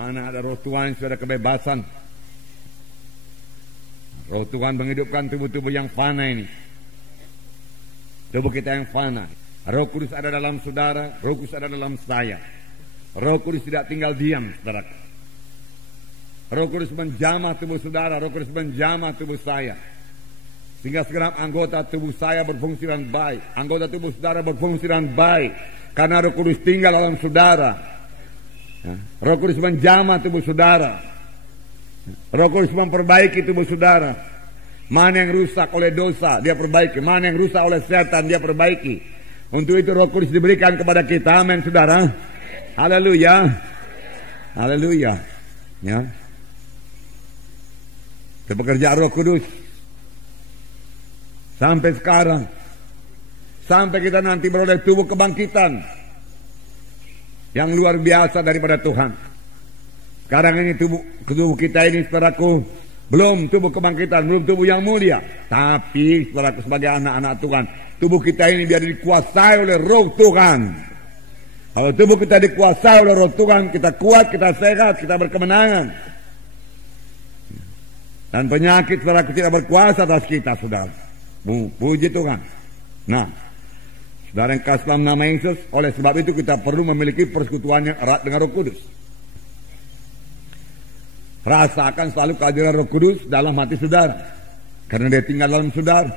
Mana ada roh Tuhan sudah ada kebebasan. Roh Tuhan menghidupkan tubuh-tubuh yang fana ini. Tubuh kita yang fana. Roh Kudus ada dalam saudara, Roh Kudus ada dalam saya. Roh Kudus tidak tinggal diam, saudara. Roh Kudus menjamah tubuh saudara, Roh Kudus menjamah tubuh saya. Sehingga segenap anggota tubuh saya berfungsi dengan baik. Anggota tubuh saudara berfungsi dengan baik. Karena Roh Kudus tinggal dalam saudara. Roh Kudus menjamah tubuh saudara. Roh Kudus memperbaiki tubuh saudara. Mana yang rusak oleh dosa, dia perbaiki. Mana yang rusak oleh setan, dia perbaiki. Untuk itu Roh Kudus diberikan kepada kita. Amin, saudara. Haleluya. Haleluya. Ya. Pekerjaan Roh Kudus sampai sekarang, sampai kita nanti beroleh tubuh kebangkitan yang luar biasa daripada Tuhan. Sekarang ini tubuh kita ini, saudaraku, belum tubuh kebangkitan, belum tubuh yang mulia. Tapi saudaraku, sebagai anak-anak Tuhan, tubuh kita ini biar dikuasai oleh Roh Tuhan. Kalau tubuh kita dikuasai oleh Roh Tuhan, kita kuat, kita sehat, kita berkemenangan. Dan penyakit saudaraku tidak berkuasa atas kita, saudara. Puji Tuhan. Nah, saudara yang kasih dalam nama Yesus, oleh sebab itu kita perlu memiliki persekutuan yang erat dengan Roh Kudus. Rasakan selalu kehadiran Roh Kudus dalam hati saudara, karena dia tinggal dalam saudara.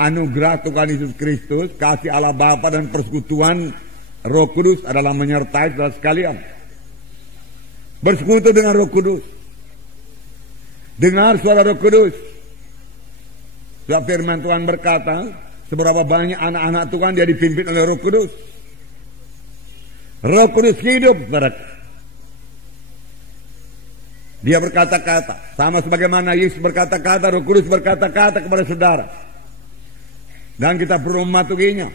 Anugerah Tuhan Yesus Kristus, kasih Allah Bapa dan persekutuan Roh Kudus adalah menyertai saudara sekalian. Bersekutu dengan Roh Kudus. Dengar suara Roh Kudus. Sebab firman Tuhan berkata, seberapa banyak anak-anak Tuhan dia dipimpin oleh Roh Kudus. Roh Kudus hidup, saudara. Dia berkata-kata, sama sebagaimana Yesus berkata-kata, Roh Kudus berkata-kata kepada saudara. Dan kita perlu mematuhinya.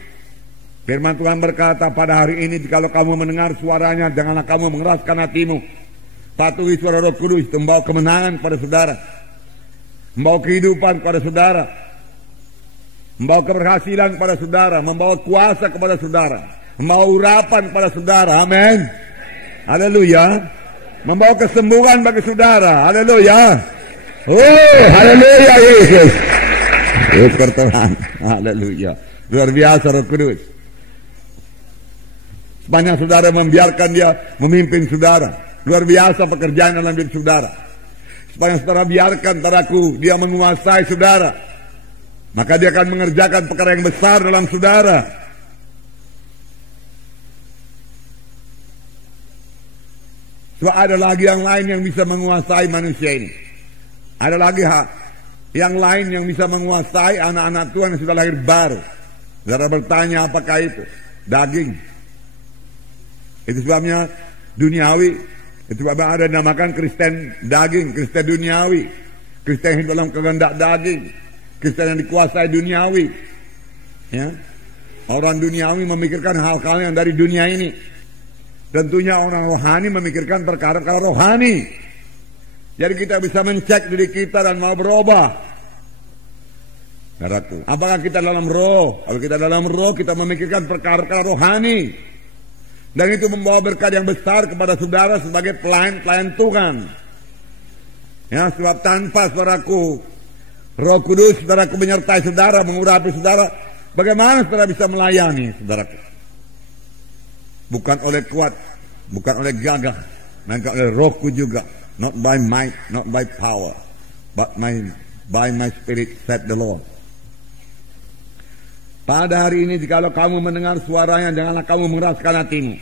Firman Tuhan berkata, pada hari ini jikalau kamu mendengar suaranya, janganlah kamu mengeraskan hatimu. Patuhi suara Roh Kudus, membawa kemenangan pada saudara, membawa kehidupan kepada saudara, membawa keberhasilan kepada saudara, membawa kuasa kepada saudara, membawa urapan kepada saudara. Amin. Haleluya. Membawa kesembuhan bagi saudara. Haleluya. Oh, haleluya Yesus. Syukur Tuhan. Haleluya. Luar biasa Roh Kudus. Sepanjang saudara membiarkan dia memimpin saudara, luar biasa pekerjaan dalam hidup saudara. Sepanjang saudara biarkan, saudaraku, dia menguasai saudara, maka dia akan mengerjakan perkara yang besar dalam saudara. Sebab ada lagi yang lain yang bisa menguasai manusia ini. Ada lagi yang lain yang bisa menguasai anak-anak Tuhan yang sudah lahir baru. Saudara bertanya, apakah itu? Daging. Itu sebabnya duniawi. Itu sebabnya ada dinamakan Kristen daging, Kristen duniawi, Kristen yang dalam kehendak daging, Kristen yang dikuasai duniawi. Ya, orang duniawi memikirkan hal-hal yang dari dunia ini. Tentunya orang rohani memikirkan perkara-perkara rohani. Jadi kita bisa mencek diri kita dan mau berubah. Saudaraku, apakah kita dalam roh? Kalau kita dalam roh, kita memikirkan perkara-perkara rohani. Dan itu membawa berkat yang besar kepada saudara sebagai pelayan Tuhan. Ya, sebab tanpa saudaraku, Roh Kudus, saudaraku menyertai saudara, mengurapi saudara, bagaimana saudara bisa melayani saudaraku? Bukan oleh kuat, bukan oleh gagah, melainkan oleh Rohku juga. Not by might, not by power, but by my spirit, said the Lord. Pada hari ini jikalau kamu mendengar suaranya, janganlah kamu mengeraskan hatimu.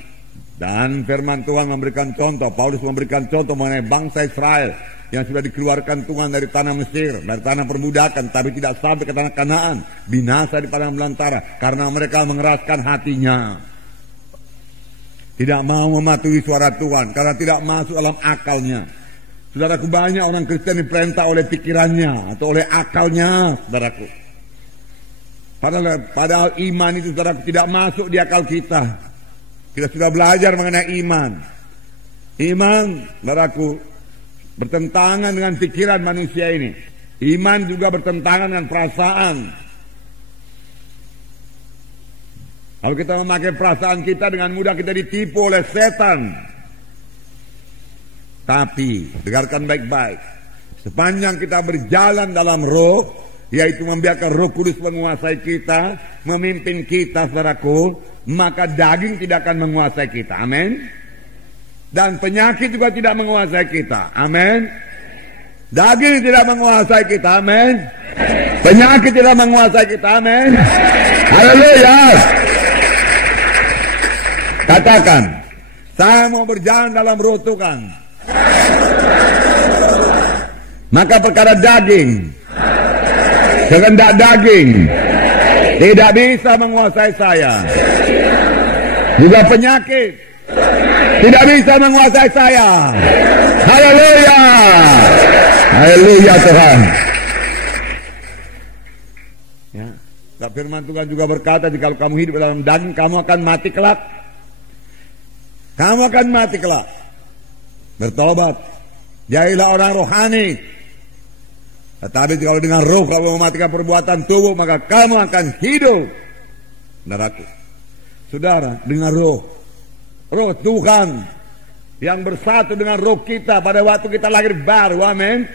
Dan firman Tuhan memberikan contoh, Paulus memberikan contoh mengenai bangsa Israel yang sudah dikeluarkan Tuhan dari tanah Mesir, dari tanah perbudakan, tapi tidak sampai ke tanah Kanaan, binasa di padang belantara karena mereka mengeraskan hatinya. Tidak mau mematuhi suara Tuhan karena tidak masuk dalam akalnya. Saudaraku, banyak orang Kristen diperintah oleh pikirannya atau oleh akalnya, saudaraku. Padahal iman itu, saudara, tidak masuk di akal kita. Kita sudah belajar mengenai iman. Iman, saudaraku, bertentangan dengan pikiran manusia ini. Iman juga bertentangan dengan perasaan. Kalau kita memakai perasaan kita, dengan mudah kita ditipu oleh setan. Tapi, dengarkan baik-baik. Sepanjang kita berjalan dalam roh, yaitu membiarkan Roh Kudus menguasai kita, memimpin kita, saudaraku, maka daging tidak akan menguasai kita. Amin. Dan penyakit juga tidak menguasai kita. Amin. Daging tidak menguasai kita. Amin. Penyakit tidak menguasai kita. Amin. Haleluya. Katakan, saya mau berjalan dalam roh Tuhan. Maka perkara daging, kehendak daging tidak bisa menguasai saya. Juga penyakit tidak bisa menguasai saya. Haleluya. Haleluya Tuhan. Ya, firman Tuhan juga berkata, jika kamu hidup dalam daging, kamu akan mati kelak. Kamu akan mati kelak. Bertobat, jadilah orang rohani. Tetapi kalau dengan roh kamu mematikan perbuatan tubuh, maka kamu akan hidup. Saudaraku, saudara, dengan roh Tuhan yang bersatu dengan roh kita pada waktu kita lahir baru. Amin.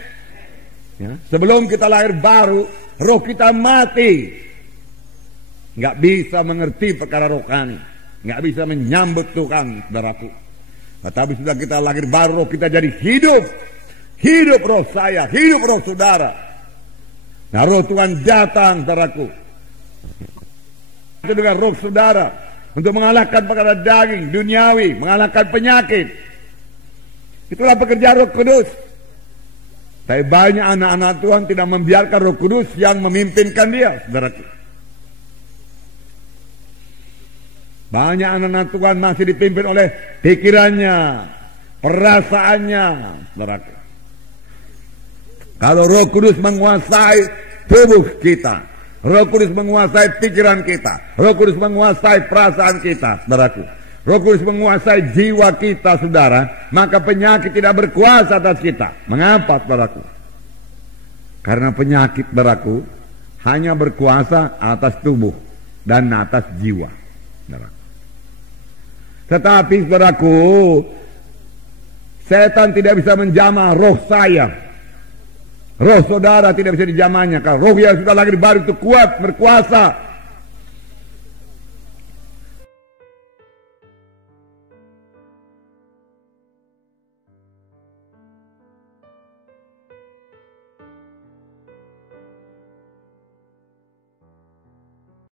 Ya, sebelum kita lahir baru, roh kita mati, nggak bisa mengerti perkara rohani, nggak bisa menyambut Tuhan, saudaraku. Tetapi sudah kita lahir baru, roh kita jadi hidup. Hidup roh saya, hidup roh saudara. Nah, roh Tuhan datang, saudaraku, itu dengan roh saudara untuk mengalahkan perkara daging, duniawi, mengalahkan penyakit. Itulah pekerjaan Roh Kudus. Tapi banyak anak-anak Tuhan tidak membiarkan Roh Kudus yang memimpinkan dia, saudaraku. Banyak anak-anak Tuhan masih dipimpin oleh pikirannya, perasaannya, saudaraku. Kalau Roh Kudus menguasai tubuh kita, Roh Kudus menguasai pikiran kita, Roh Kudus menguasai perasaan kita, saudaraku. Roh Kudus menguasai jiwa kita, saudara, maka penyakit tidak berkuasa atas kita. Mengapa, saudaraku? Karena penyakit, saudaraku, hanya berkuasa atas tubuh dan atas jiwa, saudaraku. Tetapi, saudaraku, setan tidak bisa menjamah roh saya. Roh saudara tidak bisa dijamahnya. Kalau roh yang sudah lahir baru itu kuat, berkuasa.